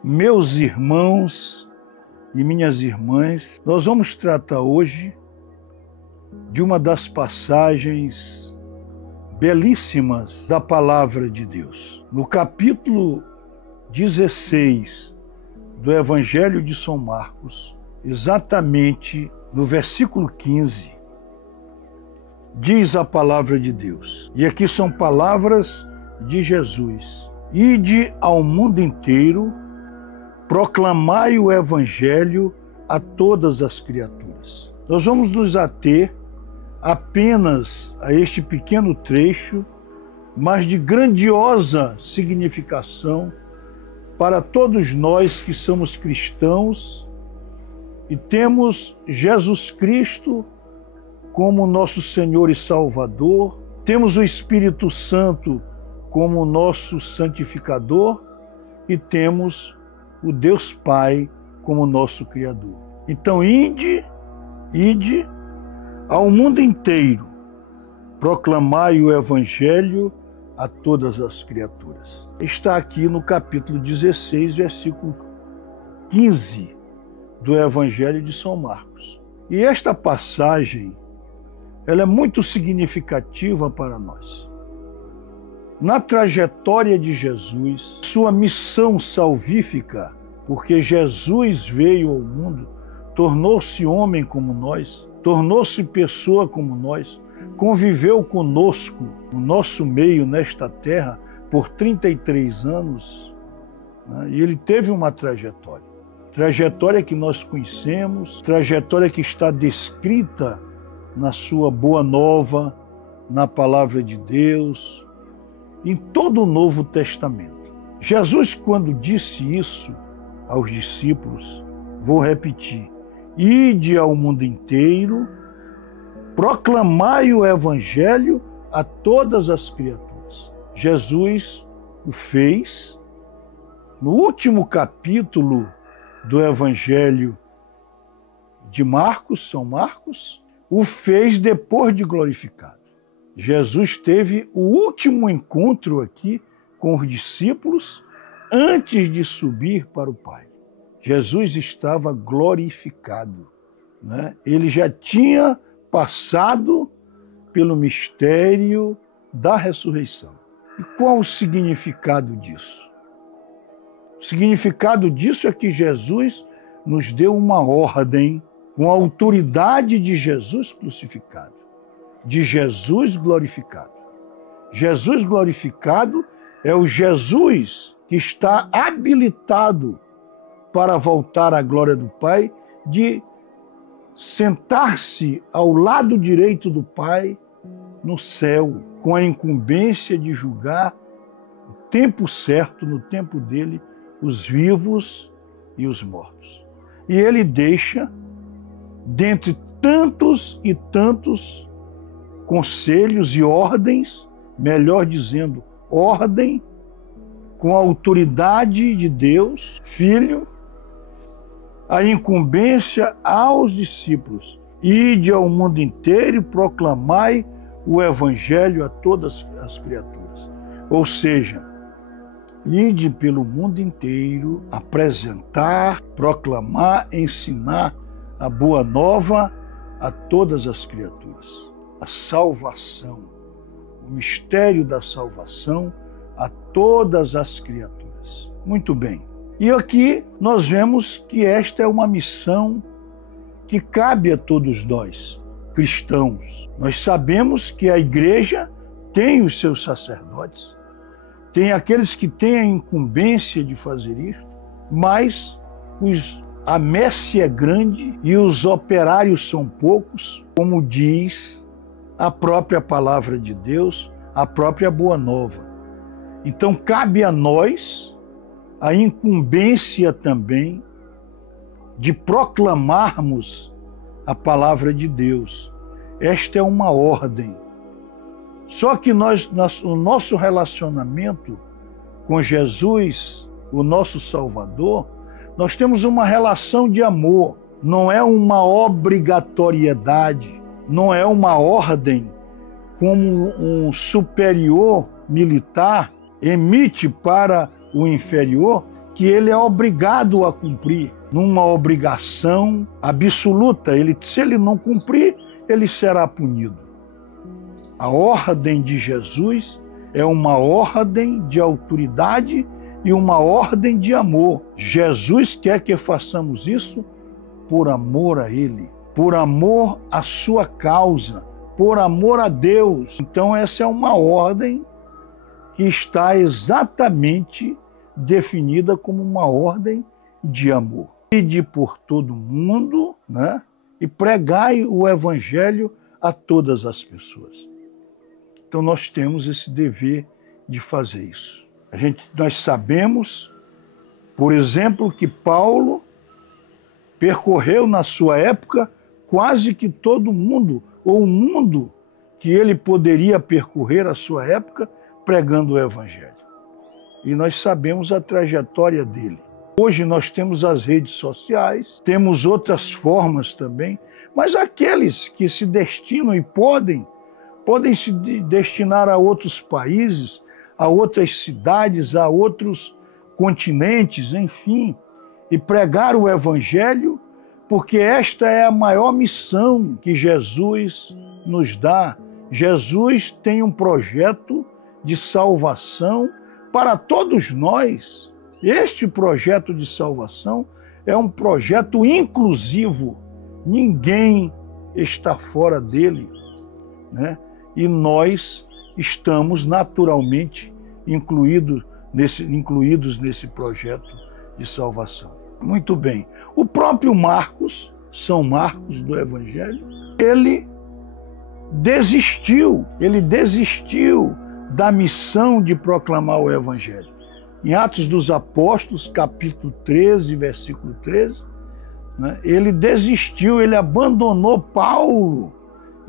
Meus irmãos e minhas irmãs, nós vamos tratar hoje de uma das passagens belíssimas da Palavra de Deus. No capítulo 16 do Evangelho de São Marcos, exatamente no versículo 15, diz a Palavra de Deus. E aqui são palavras de Jesus. Ide ao mundo inteiro, proclamai o Evangelho a todas as criaturas. Nós vamos nos ater apenas a este pequeno trecho, mas de grandiosa significação para todos nós que somos cristãos e temos Jesus Cristo como nosso Senhor e Salvador, temos o Espírito Santo como nosso santificador e temos o Deus Pai como nosso Criador. Então, ide ao mundo inteiro, proclamai o Evangelho a todas as criaturas. Está aqui no capítulo 16, versículo 15 do Evangelho de São Marcos. E esta passagem, ela é muito significativa para nós. Na trajetória de Jesus, sua missão salvífica, porque Jesus veio ao mundo, tornou-se homem como nós, tornou-se pessoa como nós, conviveu conosco, no nosso meio, nesta terra, por 33 anos, né? E ele teve uma trajetória que nós conhecemos, trajetória que está descrita na sua Boa Nova, na Palavra de Deus, em todo o Novo Testamento. Jesus, quando disse isso aos discípulos, vou repetir, ide ao mundo inteiro, proclamai o Evangelho a todas as criaturas. Jesus o fez no último capítulo do Evangelho de Marcos, São Marcos, o fez depois de glorificado. Jesus teve o último encontro aqui com os discípulos antes de subir para o Pai. Jesus estava glorificado, né? Ele já tinha passado pelo mistério da ressurreição. E qual o significado disso? O significado disso é que Jesus nos deu uma ordem com a autoridade de Jesus crucificado, de Jesus glorificado. Jesus glorificado é o Jesus que está habilitado para voltar à glória do Pai, de sentar-se ao lado direito do Pai no céu, com a incumbência de julgar o tempo certo, no tempo dele, os vivos e os mortos. E ele deixa, dentre tantos e tantos conselhos e ordens, melhor dizendo, ordem com a autoridade de Deus, Filho, a incumbência aos discípulos. Ide ao mundo inteiro e proclamai o Evangelho a todas as criaturas. Ou seja, ide pelo mundo inteiro, apresentar, proclamar, ensinar a boa nova a todas as criaturas. A salvação, o mistério da salvação a todas as criaturas. Muito bem. E aqui nós vemos que esta é uma missão que cabe a todos nós, cristãos. Nós sabemos que a igreja tem os seus sacerdotes, tem aqueles que têm a incumbência de fazer isso, mas a messe é grande e os operários são poucos, como diz a própria Palavra de Deus, a própria Boa Nova. Então cabe a nós a incumbência também de proclamarmos a Palavra de Deus. Esta é uma ordem. Só que o nosso relacionamento com Jesus, o nosso Salvador, nós temos uma relação de amor, não é uma obrigatoriedade, não é uma ordem como um superior militar emite para o inferior que ele é obrigado a cumprir, numa obrigação absoluta. Se ele não cumprir, ele será punido. A ordem de Jesus é uma ordem de autoridade e uma ordem de amor. Jesus quer que façamos isso por amor a Ele, por amor à sua causa, por amor a Deus. Então essa é uma ordem que está exatamente definida como uma ordem de amor. Ide por todo mundo, né? E pregai o evangelho a todas as pessoas. Então nós temos esse dever de fazer isso. Nós sabemos, por exemplo, que Paulo percorreu na sua época quase que todo mundo, ou o mundo que ele poderia percorrer à sua época, pregando o evangelho. E nós sabemos a trajetória dele. Hoje nós temos as redes sociais, temos outras formas também, mas aqueles que se destinam e podem se destinar a outros países, a outras cidades, a outros continentes, enfim, e pregar o evangelho, porque esta é a maior missão que Jesus nos dá. Jesus tem um projeto de salvação para todos nós. Este projeto de salvação é um projeto inclusivo. Ninguém está fora dele, né? E nós estamos naturalmente incluídos nesse projeto de salvação. Muito bem. O próprio Marcos, São Marcos do Evangelho, ele desistiu da missão de proclamar o Evangelho. Em Atos dos Apóstolos, capítulo 13, versículo 13, né, ele desistiu, ele abandonou Paulo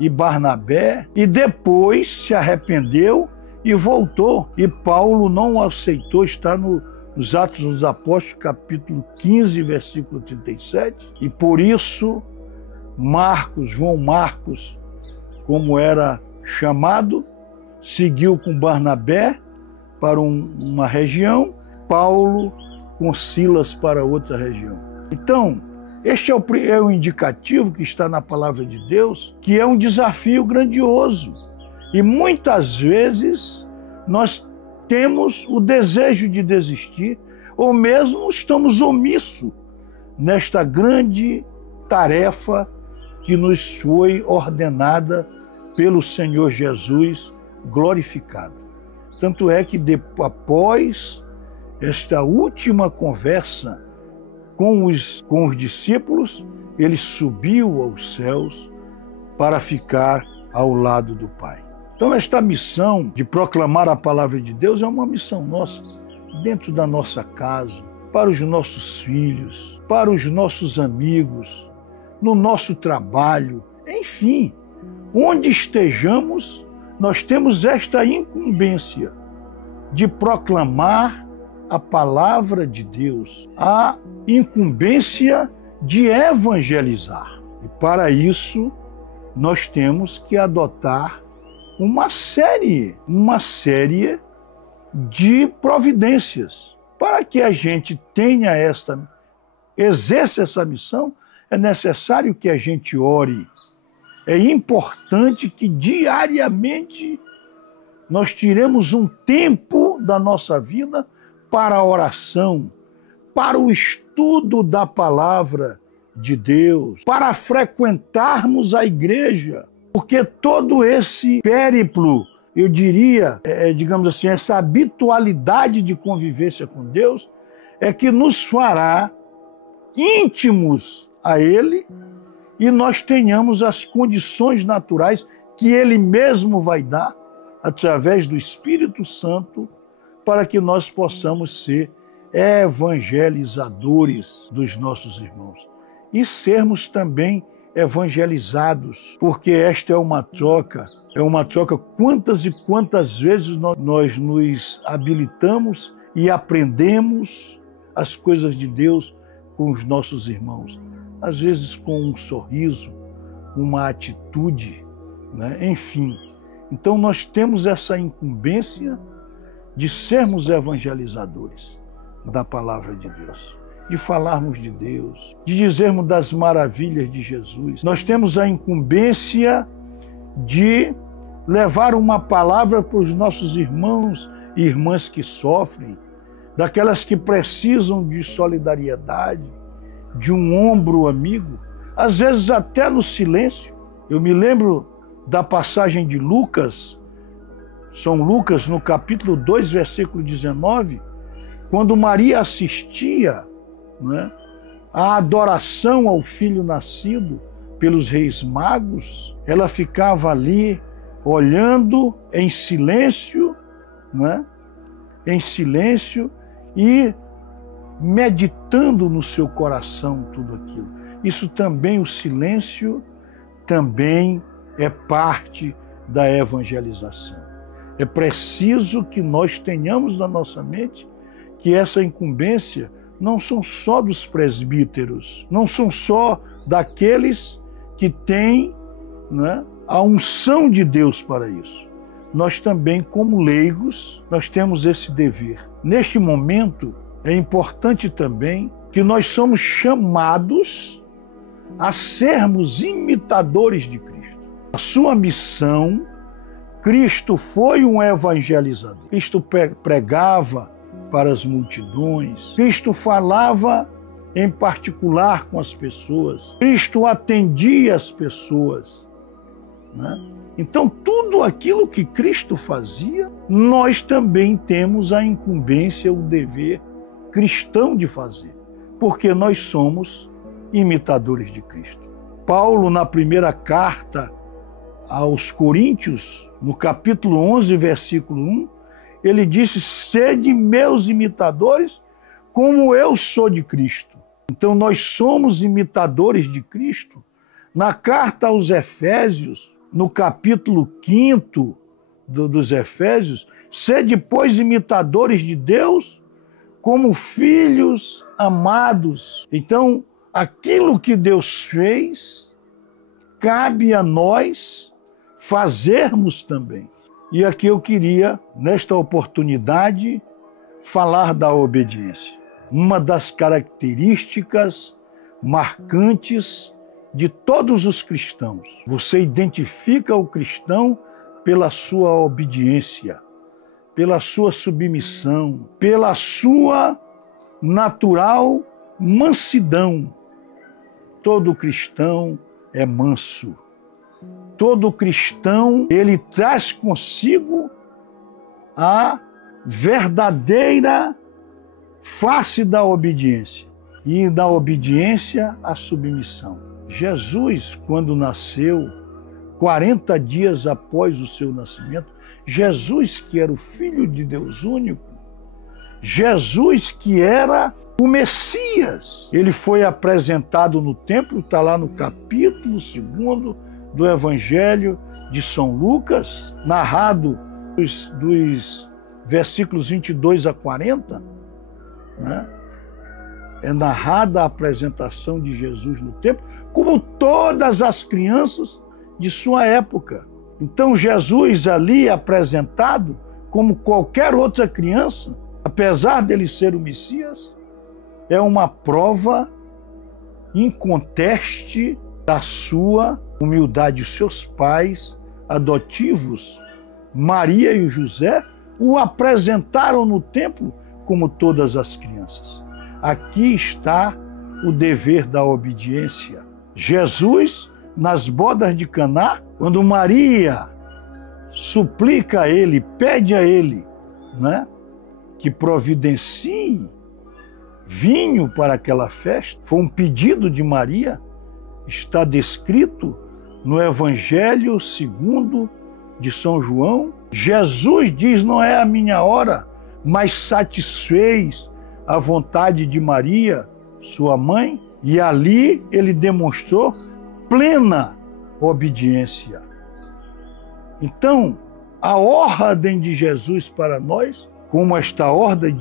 e Barnabé e depois se arrependeu e voltou. E Paulo não aceitou estar nos Atos dos Apóstolos, capítulo 15, versículo 37. E por isso, João Marcos, como era chamado, seguiu com Barnabé para uma região, Paulo com Silas para outra região. Então, este é o indicativo que está na palavra de Deus, que é um desafio grandioso. E muitas vezes nós temos o desejo de desistir, ou mesmo estamos omissos nesta grande tarefa que nos foi ordenada pelo Senhor Jesus glorificado. Tanto é que após esta última conversa com os discípulos, ele subiu aos céus para ficar ao lado do Pai. Então esta missão de proclamar a palavra de Deus é uma missão nossa, dentro da nossa casa, para os nossos filhos, para os nossos amigos, no nosso trabalho, enfim, onde estejamos, nós temos esta incumbência de proclamar a palavra de Deus, a incumbência de evangelizar. E para isso, nós temos que adotar uma série de providências. Para que a gente exerça essa missão, é necessário que a gente ore. É importante que diariamente nós tiremos um tempo da nossa vida para a oração, para o estudo da palavra de Deus, para frequentarmos a igreja, porque todo esse périplo, eu diria, digamos assim, essa habitualidade de convivência com Deus é que nos fará íntimos a Ele e nós tenhamos as condições naturais que Ele mesmo vai dar através do Espírito Santo para que nós possamos ser evangelizadores dos nossos irmãos e sermos também evangelizados, porque esta é uma troca quantas e quantas vezes nós nos habilitamos e aprendemos as coisas de Deus com os nossos irmãos, às vezes com um sorriso, uma atitude, né? Enfim. Então nós temos essa incumbência de sermos evangelizadores. da palavra de Deus, de falarmos de Deus, de dizermos das maravilhas de Jesus. Nós temos a incumbência de levar uma palavra para os nossos irmãos e irmãs que sofrem, daquelas que precisam de solidariedade, de um ombro amigo, às vezes até no silêncio. Eu me lembro da passagem de Lucas, São Lucas, no capítulo 2, versículo 19, quando Maria assistia, né, à adoração ao filho nascido pelos reis magos, ela ficava ali olhando em silêncio, né, em silêncio e meditando no seu coração tudo aquilo. Isso também, o silêncio, também é parte da evangelização. É preciso que nós tenhamos na nossa mente que essa incumbência não são só dos presbíteros, não são só daqueles que têm, né, a unção de Deus para isso. Nós também, como leigos, nós temos esse dever. Neste momento, é importante também que nós somos chamados a sermos imitadores de Cristo. A sua missão, Cristo foi um evangelizador. Cristo pregava para as multidões. Cristo falava em particular com as pessoas. Cristo atendia as pessoas, né? Então, tudo aquilo que Cristo fazia, nós também temos a incumbência, o dever cristão de fazer, porque nós somos imitadores de Cristo. Paulo, na primeira carta aos Coríntios, no capítulo 11, versículo 1, ele disse: sede meus imitadores, como eu sou de Cristo. Então, nós somos imitadores de Cristo. Na carta aos Efésios, no capítulo 5 dos Efésios, sede, pois, imitadores de Deus, como filhos amados. Então, aquilo que Deus fez, cabe a nós fazermos também. E aqui eu queria, nesta oportunidade, falar da obediência. Uma das características marcantes de todos os cristãos. Você identifica o cristão pela sua obediência, pela sua submissão, pela sua natural mansidão. Todo cristão é manso. Todo cristão, ele traz consigo a verdadeira face da obediência. E da obediência, a submissão. Jesus, quando nasceu, 40 dias após o seu nascimento, Jesus, que era o Filho de Deus único, Jesus, que era o Messias, ele foi apresentado no templo, está lá no capítulo 2 do Evangelho de São Lucas, narrado dos versículos 22 a 40, né? É narrada a apresentação de Jesus no templo, como todas as crianças de sua época. Então, Jesus ali apresentado como qualquer outra criança, apesar dele ser o Messias, é uma prova inconteste da sua humildade. Os seus pais adotivos, Maria e o José, o apresentaram no templo como todas as crianças. Aqui está o dever da obediência. Jesus, nas bodas de Caná, quando Maria suplica a ele, pede a ele, né, que providencie vinho para aquela festa, foi um pedido de Maria, está descrito no Evangelho segundo de São João. Jesus diz: não é a minha hora, mas satisfez a vontade de Maria, sua mãe, e ali ele demonstrou plena obediência. Então, a ordem de Jesus para nós, como esta ordem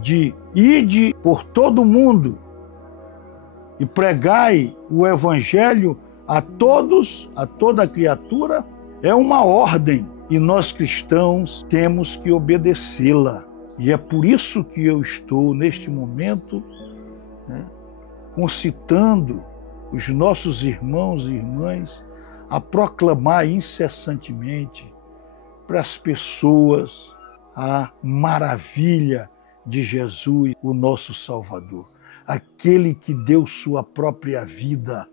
de ide por todo o mundo e pregai o Evangelho a todos, a toda criatura, é uma ordem e nós cristãos temos que obedecê-la. E é por isso que eu estou, neste momento, concitando os nossos irmãos e irmãs a proclamar incessantemente para as pessoas a maravilha de Jesus, o nosso Salvador, aquele que deu sua própria vida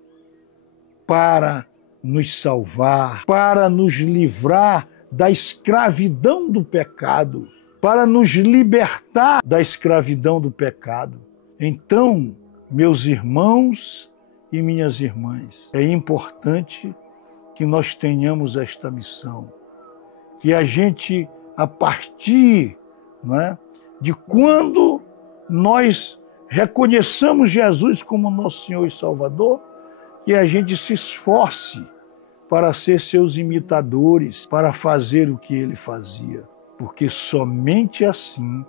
para nos salvar, para nos livrar da escravidão do pecado, para nos libertar da escravidão do pecado. Então, meus irmãos e minhas irmãs, é importante que nós tenhamos esta missão, que a gente, a partir de quando nós reconheçamos Jesus como nosso Senhor e Salvador, que a gente se esforce para ser seus imitadores, para fazer o que ele fazia, porque somente assim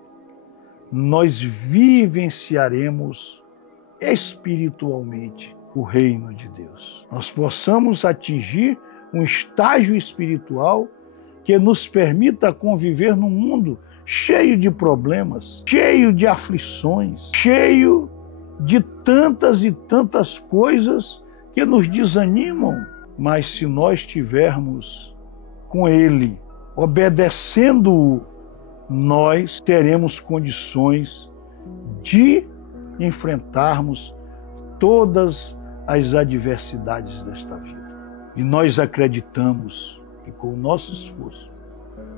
nós vivenciaremos espiritualmente o reino de Deus. Nós possamos atingir um estágio espiritual que nos permita conviver num mundo cheio de problemas, cheio de aflições, cheio de tantas e tantas coisas que nos desanimam. Mas se nós estivermos com Ele, obedecendo-o, nós teremos condições de enfrentarmos todas as adversidades desta vida. E nós acreditamos que com o nosso esforço,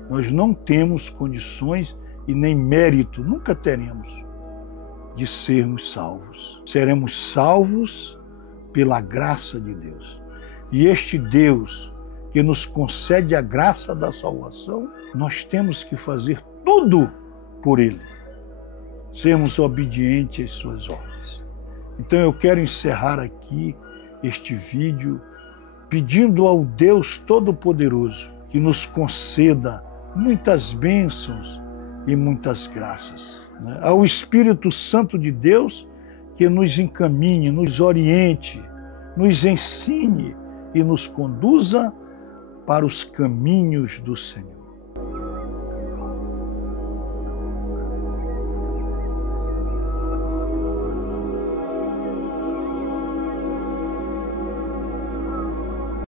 nós não temos condições e nem mérito, nunca teremos, de sermos salvos. Seremos salvos pela graça de Deus. E este Deus que nos concede a graça da salvação, nós temos que fazer tudo por Ele. Sermos obedientes às suas ordens. Então eu quero encerrar aqui este vídeo pedindo ao Deus Todo-Poderoso que nos conceda muitas bênçãos e muitas graças. Ao Espírito Santo de Deus que nos encaminhe, nos oriente, nos ensine e nos conduza para os caminhos do Senhor.